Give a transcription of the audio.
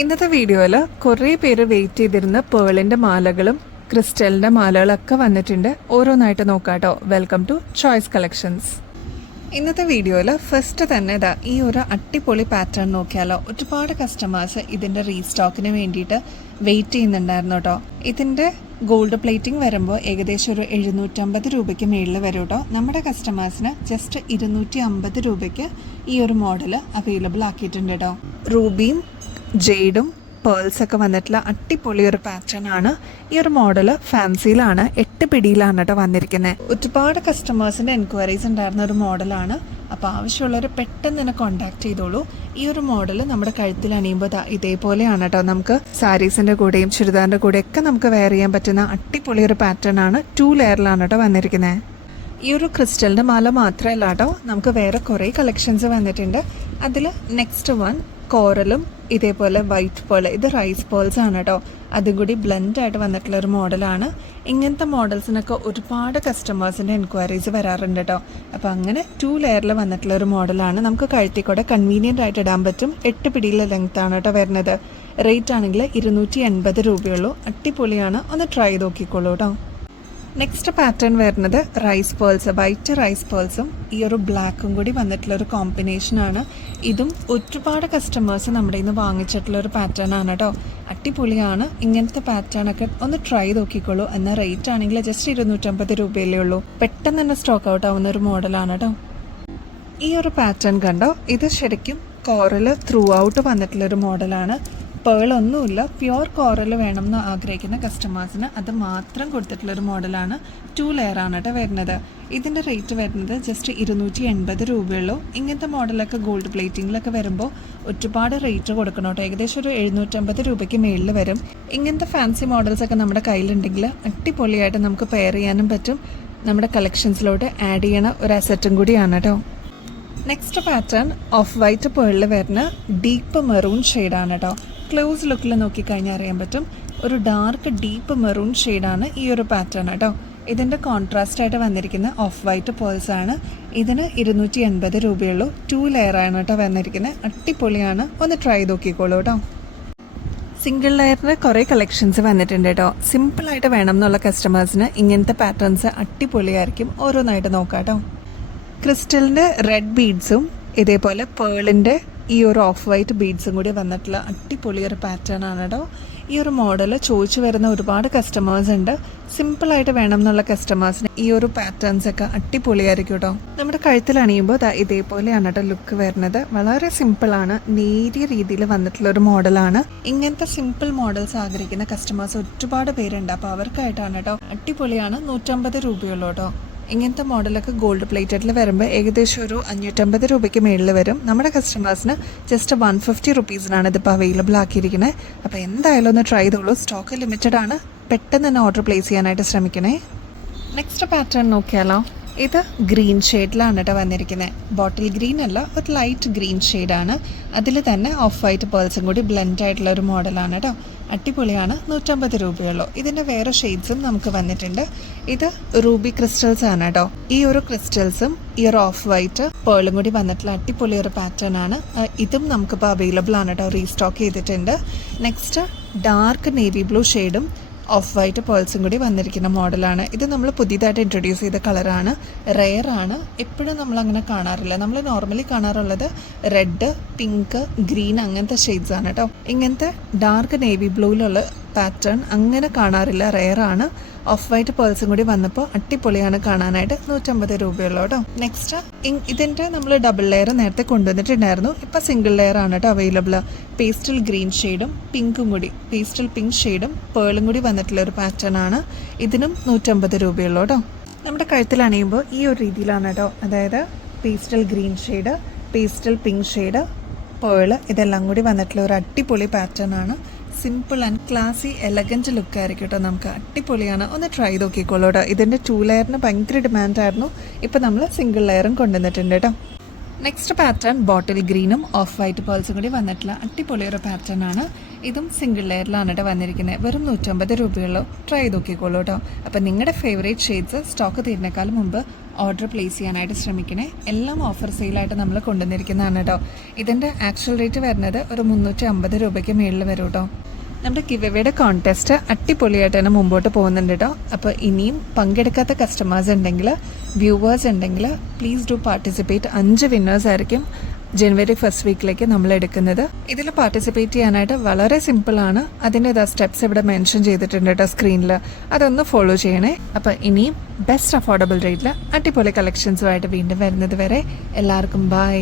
ഇന്നത്തെ വീഡിയോയിൽ കുറേ പേര് വെയിറ്റ് ചെയ്തിരുന്ന പേളിൻ്റെ മാലകളും ക്രിസ്റ്റലിൻ്റെ മാലകളൊക്കെ വന്നിട്ടുണ്ട്. ഓരോന്നായിട്ട് നോക്കാട്ടോ. Welcome to Choice Collections. ഇന്നത്തെ വീഡിയോയിൽ ഫസ്റ്റ് തന്നെ ഈ ഒരു അടിപൊളി പാറ്റേൺ നോക്കിയാലോ. ഒരുപാട് കസ്റ്റമേഴ്സ് ഇതിൻ്റെ റീസ്റ്റോക്കിന് വേണ്ടിയിട്ട് വെയിറ്റ് ചെയ്യുന്നുണ്ടായിരുന്നു കേട്ടോ. ഇതിൻ്റെ ഗോൾഡ് പ്ലേറ്റിംഗ് വരുമ്പോൾ ഏകദേശം ഒരു 750 രൂപയ്ക്ക് മേളിൽ വരും കേട്ടോ. നമ്മുടെ കസ്റ്റമേഴ്സിന് ജസ്റ്റ് 250 രൂപയ്ക്ക് ഈ ഒരു മോഡൽ അവൈലബിൾ ആക്കിയിട്ടുണ്ട് കേട്ടോ. റൂബിയും ജെയ്ഡും പേൾസൊക്കെ വന്നിട്ടുള്ള അടിപൊളി ഒരു പാറ്റേൺ ആണ്. ഈ ഒരു മോഡൽ ഫാൻസിയിലാണ്, 8 പിടിയിലാണ് കേട്ടോ വന്നിരിക്കുന്നത്. ഒരുപാട് കസ്റ്റമേഴ്സിൻ്റെ എൻക്വയറീസ് ഉണ്ടായിരുന്ന ഒരു മോഡലാണ്. അപ്പോൾ ആവശ്യമുള്ളവർ പെട്ടെന്ന് തന്നെ കോൺടാക്ട് ചെയ്തോളൂ. ഈ ഒരു മോഡൽ നമ്മുടെ കഴുത്തിൽ അണിയുമ്പോൾ ഇതേപോലെയാണ് കേട്ടോ. നമുക്ക് സാരീസിൻ്റെ കൂടെയും ചുരിദാറിൻ്റെ കൂടെയൊക്കെ നമുക്ക് വെയർ ചെയ്യാൻ പറ്റുന്ന അടിപൊളി ഒരു പാറ്റേൺ ആണ്. 2 ലെയറിലാണ് കേട്ടോ വന്നിരിക്കുന്നത്. ഈ ഒരു ക്രിസ്റ്റലിൻ്റെ മാല മാത്രമല്ല കേട്ടോ, നമുക്ക് വേറെ കുറേ കളക്ഷൻസ് വന്നിട്ടുണ്ട്. അതിൽ നെക്സ്റ്റ് വൺ കോറലും ഇതേപോലെ വൈറ്റ് പേൾ, ഇത് റൈസ് പേൾസ് ആണ് കേട്ടോ. അതും കൂടി ബ്ലെൻഡായിട്ട് വന്നിട്ടുള്ള ഒരു മോഡലാണ്. ഇങ്ങനത്തെ മോഡൽസിനൊക്കെ ഒരുപാട് കസ്റ്റമേഴ്സിൻ്റെ എൻക്വയറീസ് വരാറുണ്ട് കേട്ടോ. അപ്പോൾ അങ്ങനെ 2 ലെയറിൽ വന്നിട്ടുള്ള ഒരു മോഡലാണ്. നമുക്ക് കഴുത്തിൽ കൂടെ കൺവീനിയൻ്റ് ആയിട്ട് ഇടാൻ പറ്റും. 8 പിടിയിലെ ലെങ്ത് ആണ് കേട്ടോ വരുന്നത്. റേറ്റ് ആണെങ്കിൽ 280 രൂപയുള്ളൂ. അടിപൊളിയാണ്, ഒന്ന് ട്രൈ ചെയ്ത് നോക്കിക്കോളൂ കേട്ടോ. നെക്സ്റ്റ് പാറ്റേൺ വരുന്നത് റൈസ് പേൾസ്, വൈറ്റ് റൈസ് പേൾസും ഈ ഒരു ബ്ലാക്കും കൂടി വന്നിട്ടുള്ള ഒരു കോമ്പിനേഷനാണ്. ഇതും ഒരുപാട് കസ്റ്റമേഴ്സ് നമ്മുടെ ഇന്ന് വാങ്ങിച്ചിട്ടുള്ള ഒരു പാറ്റേൺ ആണ് കേട്ടോ. അടിപൊളിയാണ്. ഇങ്ങനത്തെ പാറ്റേൺ ഒക്കെ ഒന്ന് ട്രൈ നോക്കിക്കോളൂ. എന്നാൽ റേറ്റ് ആണെങ്കിൽ ജസ്റ്റ് 250 രൂപയല്ലേ ഉള്ളൂ. പെട്ടെന്ന് തന്നെ സ്റ്റോക്ക് ഔട്ട് ആവുന്ന ഒരു മോഡലാണ് കേട്ടോ. ഈ ഒരു പാറ്റേൺ കണ്ടോ, ഇത് ശരിക്കും കോറൽ ത്രൂ ഔട്ട് വന്നിട്ടുള്ളൊരു മോഡലാണ്. പേളൊന്നുമില്ല, പ്യുവർ കോറൽ വേണമെന്ന് ആഗ്രഹിക്കുന്ന കസ്റ്റമേഴ്സിന് അത് മാത്രം കൊടുത്തിട്ടുള്ളൊരു മോഡലാണ്. 2 ലെയറാണ് കേട്ടോ വരുന്നത്. ഇതിൻ്റെ റേറ്റ് വരുന്നത് ജസ്റ്റ് 280 രൂപയുള്ളൂ. ഇങ്ങനത്തെ മോഡലൊക്കെ ഗോൾഡ് പ്ലേറ്റിങ്ങിലൊക്കെ വരുമ്പോൾ ഒരുപാട് റേറ്റ് കൊടുക്കണം കേട്ടോ. ഏകദേശം ഒരു 750 രൂപയ്ക്ക് മേളിൽ വരും. ഇങ്ങനത്തെ ഫാൻസി മോഡൽസൊക്കെ നമ്മുടെ കയ്യിലുണ്ടെങ്കിൽ അടിപൊളിയായിട്ട് നമുക്ക് പെയർ ചെയ്യാനും പറ്റും. നമ്മുടെ കളക്ഷൻസിലോട്ട് ആഡ് ചെയ്യണ ഒരു അസറ്റും കൂടിയാണ് കേട്ടോ. നെക്സ്റ്റ് പാറ്റേൺ ഓഫ് വൈറ്റ് പേളിൽ വരുന്ന ഡീപ്പ് മെറൂൺ ഷെയ്ഡാണ് കേട്ടോ. ക്ലോസ് ലുക്കിൽ നോക്കിക്കഴിഞ്ഞാൽ അറിയാൻ പറ്റും, ഒരു ഡാർക്ക് ഡീപ്പ് മെറൂൺ ഷെയ്ഡാണ് ഈ ഒരു പാറ്റേൺ കേട്ടോ. ഇതിൻ്റെ കോൺട്രാസ്റ്റ് ആയിട്ട് വന്നിരിക്കുന്ന ഓഫ് വൈറ്റ് പേൾസ് ആണ്. ഇതിന് 280 രൂപയുള്ളൂ. 2 ലെയറാണ് കേട്ടോ വന്നിരിക്കുന്നത്. അടിപൊളിയാണ്, ഒന്ന് ട്രൈ ചെയ്ത് നോക്കിക്കോളൂ കേട്ടോ. സിംഗിൾ ലെയറിന് കുറേ കളക്ഷൻസ് വന്നിട്ടുണ്ട് കേട്ടോ. സിമ്പിളായിട്ട് വേണം എന്നുള്ള കസ്റ്റമേഴ്സിന് ഇങ്ങനത്തെ പാറ്റേൺസ് അടിപൊളിയായിരിക്കും. ഓരോന്നായിട്ട് നോക്കാം കേട്ടോ. ക്രിസ്റ്റലിൻ്റെ റെഡ് ബീഡ്സും ഇതേപോലെ പേളിൻ്റെ ഈ ഒരു ഓഫ് വൈറ്റ് ബീഡ്സും കൂടി വന്നിട്ടുള്ള അടിപൊളി ഒരു പാറ്റേൺ ആണ് കേട്ടോ. ഈ ഒരു മോഡൽ ചോദിച്ചു വരുന്ന ഒരുപാട് കസ്റ്റമേഴ്സ് ഉണ്ട്. സിമ്പിളായിട്ട് വേണം എന്നുള്ള കസ്റ്റമേഴ്സിന് ഈ ഒരു പാറ്റേൺസ് ഒക്കെ അടിപൊളിയായിരിക്കും കേട്ടോ. നമ്മുടെ കഴുത്തിൽ അണിയുമ്പോൾ ഇതേപോലെയാണ് കേട്ടോ ലുക്ക് വരുന്നത്. വളരെ സിമ്പിളാണ്, നേരിയ രീതിയിൽ വന്നിട്ടുള്ള ഒരു മോഡലാണ്. ഇങ്ങനത്തെ സിമ്പിൾ മോഡൽസ് ആഗ്രഹിക്കുന്ന കസ്റ്റമേഴ്സ് ഒരുപാട് പേരുണ്ട്. അപ്പോൾ അവർക്കായിട്ടാണ് കേട്ടോ. അടിപൊളിയാണ്. 150 രൂപയുള്ളൂ കേട്ടോ. ഇങ്ങനത്തെ മോഡലൊക്കെ ഗോൾഡ് പ്ലേറ്റഡിൽ വരുമ്പോൾ ഏകദേശം ഒരു 550 രൂപയ്ക്ക് മേളിൽ വരും. നമ്മുടെ കസ്റ്റമേഴ്സിന് ജസ്റ്റ് 150 റുപ്പീസിനാണ് ഇതിപ്പോൾ അവൈലബിൾ ആക്കിയിരിക്കുന്നത്. അപ്പോൾ എന്തായാലും ഒന്ന് ട്രൈ ചെയ്തോളൂ. സ്റ്റോക്ക് ലിമിറ്റഡ് ആണ്. പെട്ടെന്ന് തന്നെ ഓർഡർ പ്ലേസ് ചെയ്യാനായിട്ട് ശ്രമിക്കണേ. നെക്സ്റ്റ് പാറ്റേൺ നോക്കിയാലോ. ഇത് ഗ്രീൻ ഷെയ്ഡിലാണ് കേട്ടോ വന്നിരിക്കുന്നത്. ബോട്ടിൽ ഗ്രീൻ അല്ല, ഒരു ലൈറ്റ് ഗ്രീൻ ഷെയ്ഡാണ്. അതിൽ തന്നെ ഓഫ് വൈറ്റ് പേൾസും കൂടി ബ്ലെൻഡ് ആയിട്ടുള്ള ഒരു മോഡലാണ് കേട്ടോ. അടിപൊളിയാണ്. 150 രൂപയുള്ളൂ. ഇതിൻ്റെ വേറെ ഷെയ്ഡ്സും നമുക്ക് വന്നിട്ടുണ്ട്. ഇത് റൂബി ക്രിസ്റ്റൽസ് ആണ് കേട്ടോ. ഈ ഒരു ക്രിസ്റ്റൽസും ഈ ഒരു ഓഫ് വൈറ്റ് പേളും കൂടി വന്നിട്ടുള്ള അടിപൊളി ഒരു പാറ്റേൺ ആണ്. ഇതും നമുക്കിപ്പോൾ അവൈലബിൾ ആണ് കേട്ടോ. റീസ്റ്റോക്ക് ചെയ്തിട്ടുണ്ട്. നെക്സ്റ്റ് ഡാർക്ക് നേവി ബ്ലൂ ഷെയ്ഡും ഓഫ് വൈറ്റ് പേൾസും കൂടി വന്നിരിക്കുന്ന മോഡലാണ്. ഇത് നമ്മൾ പുതിയതായിട്ട് ഇൻട്രൊഡ്യൂസ് ചെയ്ത കളറാണ്. റെയർ ആണ്, എപ്പോഴും നമ്മൾ അങ്ങനെ കാണാറില്ല. നമ്മൾ നോർമലി കാണാറുള്ളത് റെഡ്, പിങ്ക്, ഗ്രീൻ അങ്ങനത്തെ ഷെയ്ഡ്സ് ആണ് കേട്ടോ. ഇങ്ങനത്തെ ഡാർക്ക് നേവി ബ്ലൂയിലുള്ള പാറ്റേൺ അങ്ങനെ കാണാറില്ല, റെയർ ആണ്. ഓഫ് വൈറ്റ് പേൾസും കൂടി വന്നപ്പോൾ അടിപൊളിയാണ് കാണാനായിട്ട്. 150 രൂപയുള്ളൂ കേട്ടോ. നെക്സ്റ്റ് ഇതിൻ്റെ നമ്മൾ ഡബിൾ ലെയർ നേരത്തെ കൊണ്ടുവന്നിട്ടുണ്ടായിരുന്നു. ഇപ്പോൾ സിംഗിൾ ലെയർ ആണ് കേട്ടോ അവൈലബിൾ. പേസ്റ്റൽ ഗ്രീൻ ഷെയ്ഡും പിങ്കും കൂടി, പേസ്റ്റൽ പിങ്ക് ഷെയ്ഡും പേളും കൂടി വന്നിട്ടുള്ള ഒരു പാറ്റേൺ ആണ്. ഇതിനും 150 രൂപയുള്ളൂ കേട്ടോ. നമ്മുടെ കഴുത്തിൽ അണിയുമ്പോൾ ഈ ഒരു രീതിയിലാണ് കേട്ടോ. അതായത് pastel green shade, pastel pink shade, pearl, ഇതെല്ലാം കൂടി വന്നിട്ടുള്ള ഒരു അടിപൊളി പാറ്റേൺ ആണ്. സിമ്പിൾ ആൻഡ് ക്ലാസി എലഗൻറ്റ് ലുക്ക് ആയിരിക്കും കേട്ടോ. നമുക്ക് അടിപൊളിയാണ്. ഒന്ന് ട്രൈ ചെയ്ത് നോക്കിക്കോളൂ കേട്ടോ. ഇതിൻ്റെ 2 ലെയറിന് ഭയങ്കര ഡിമാൻഡായിരുന്നു. ഇപ്പോൾ നമ്മൾ സിംഗിൾ ലെയറും കൊണ്ടുവന്നിട്ടുണ്ട് കേട്ടോ. നെക്സ്റ്റ് പാറ്റേൺ ബോട്ടിൽ ഗ്രീനും ഓഫ് വൈറ്റ് പേൾസും കൂടി വന്നിട്ടുള്ള അടിപൊളി ഒരു പാറ്റേൺ ആണ്. ഇതും സിംഗിൾ ലെയറിലാണ് കേട്ടോ വന്നിരിക്കുന്നത്. വെറും 150 രൂപയുള്ളൂ. ട്രൈ ചെയ്ത് നോക്കിക്കോളൂ കേട്ടോ. അപ്പോൾ നിങ്ങളുടെ ഫേവറേറ്റ് ഷെയ്ഡ്സ് സ്റ്റോക്ക് തീരുന്നേക്കാൾ മുമ്പ് ഓർഡർ പ്ലേസ് ചെയ്യാനായിട്ട് ശ്രമിക്കണേ. എല്ലാം ഓഫർ സെയിലായിട്ട് നമ്മൾ കൊണ്ടുവന്നിരിക്കുന്നതാണ് കേട്ടോ. ഇതിൻ്റെ ആക്ച്വൽ റേറ്റ് വരുന്നത് ഒരു 350 രൂപയ്ക്ക് മുകളിൽ വരും കേട്ടോ. നമ്മുടെ ഗിവ് കോൺടെസ്റ്റ് അടിപൊളിയായിട്ട് തന്നെ മുമ്പോട്ട് പോകുന്നുണ്ട് കേട്ടോ. അപ്പോൾ ഇനിയും പങ്കെടുക്കാത്ത കസ്റ്റമേഴ്സ് ഉണ്ടെങ്കിൽ, വ്യൂവേഴ്സ് ഉണ്ടെങ്കിൽ പ്ലീസ് ഡു പാർട്ടിസിപ്പേറ്റ്. 5 വിന്നേഴ്സ് ആയിരിക്കും ജനുവരി 1st വീക്കിലേക്ക് നമ്മൾ എടുക്കുന്നത്. ഇതിൽ പാർട്ടിസിപ്പേറ്റ് ചെയ്യാനായിട്ട് വളരെ സിമ്പിളാണ്. അതിൻ്റെ സ്റ്റെപ്സ് ഇവിടെ മെൻഷൻ ചെയ്തിട്ടുണ്ട് കേട്ടോ സ്ക്രീനിൽ. അതൊന്ന് ഫോളോ ചെയ്യണേ. അപ്പോൾ ഇനിയും ബെസ്റ്റ് അഫോർഡബിൾ റേറ്റിൽ അടിപൊളി കളക്ഷൻസുമായിട്ട് വീണ്ടും വരുന്നത് വരെ എല്ലാവർക്കും ബൈ.